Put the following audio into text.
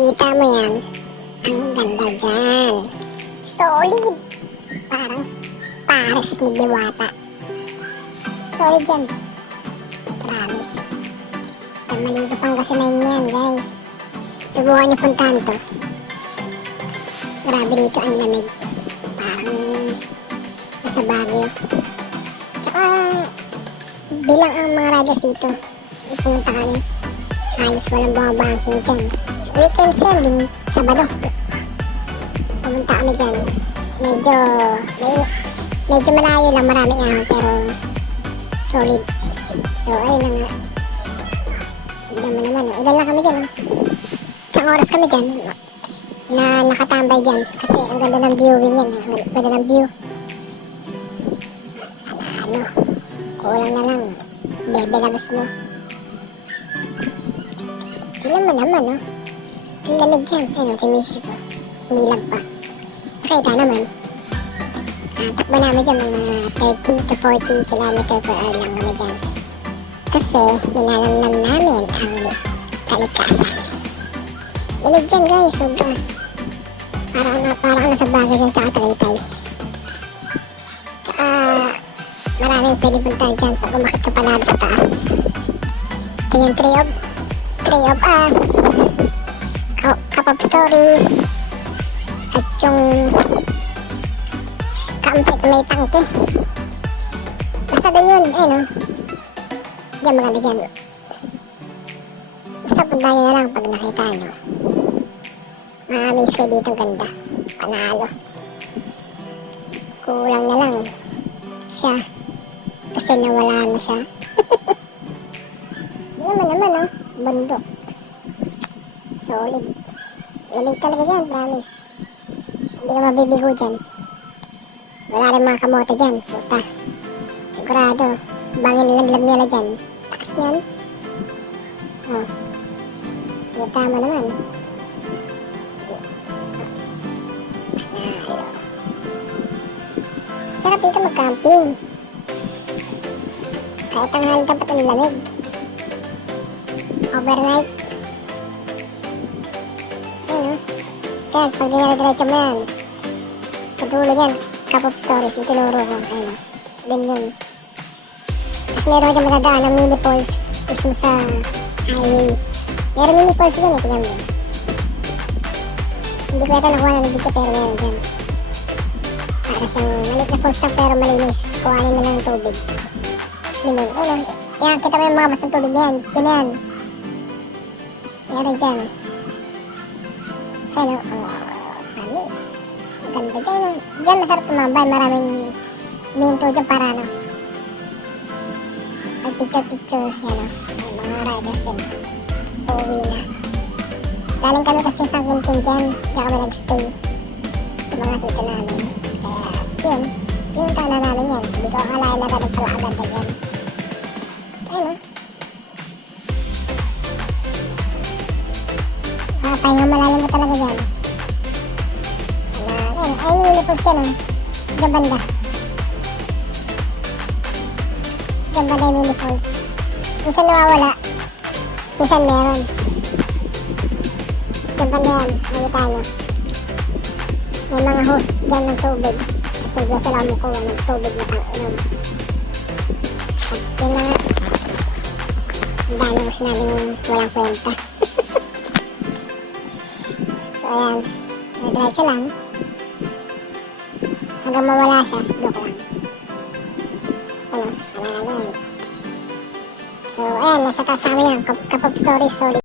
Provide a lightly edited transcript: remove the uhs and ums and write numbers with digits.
Kita mo yan? Ang ganda dyan. Solid. Parang pares ni Diwata. Solid dyan. Promise. Sa Maligo Pangasinan yan, guys. Subukan niyo puntahan to. Grabe dito ang lamig. Parang nasa Baguio. Tsaka bilang ang mga riders dito ipunta kami, halos walang bumabangking dyan. Weekends yan din, Sabado pumunta kami dyan. Medyo malayo lang, maraming ahon, pero solid. So ayun na nga, tignan mo naman, ilan lang kami dyan, isang oras kami dyan na nakatambay dyan kasi ang ganda ng viewing yan, ang ganda ng view. Kulang na lang, bebe labas mo. Tignan mo naman, no? Ang lamig dyan. Ano, si Mrs. to. Umilag pa. Nakita naman. Takbo namin dyan, mga 30 to 40 km per hour lang kami dyan. Kasi, minalamnam namin ang kalikasan. Lamig dyan, guys. Sobra. Parang nasa Baguio dyan, tsaka Tagaytay. Tsaka, maraming pwede puntahan dyan pag umakit ka palalo sa taas. Dyan yung Three of Us, Cup of Stories, at yung campsite may tangke. Basta doon yun, no? Diyan maganda dyan. Basta puntahan nyo na lang pag nakita, no? Makamiss kayo dito, ganda. Panalo. Kulang na lang siya. Kasi nawala na siya. Hindi naman, no? Bundok. Solid. Lamig talaga dyan, promise. Hindi ka mabibigo dyan. Wala rin mga kamote dyan. Puta. Sigurado. Bangin laglag nila dyan. Takas niyan. Oh. Kita mo naman. Sarap dito mag-camping. Kahit ang halong dapat ang lamig. Overnight. Ayun, kaya pag dinara-diretso mo yan, sa dulo yan, Cup of Stories yung tinuro ko. Ayun, din yun. Tapos meron dyan matadaan ng mini falls mismo sa highway. Meron mini falls dyan, tingnan mo. Hindi ko ito nakuha ng video, pero meron dyan. Para siyang maliit na falls lang pero malinis. Kuhanin nila ng tubig. Limit, ayun. Yan, kita mo yung mga basang tubig na yan. Ganyan. Meron dyan. Pero, alis. Ganda dyan. Dyan masarap tumambay. Maraming minto dyan para, no? May picture. Yan, no? May mga riders dyan. Uuwi na. Galing kami kasi sa Quintin dyan. Diyan kami nag-stay. Sa mga tito namin. Kaya, yun. Yung tala namin yan. Hindi ko akalain na galit pala agad na dyan. Ayun, no? Pahinga malalim mo talaga dyan. Ayun, yung minipos dyan, oh. Diyan banda. Diyan banda yung minipos. Minsan nawawala. Minsan meron. Diyan banda yan. Nakita nyo. May mga host dyan ng tubig. Kasi dyan sila kumukuha ng tubig na pang-inom. At yun na nga. Ang dami host namin walang kwenta. So ayan, diretso lang hanggang mawala siya, joke lang. Ano yan. So ayan, nasa taas kami yan, Cup of Stories, sorry.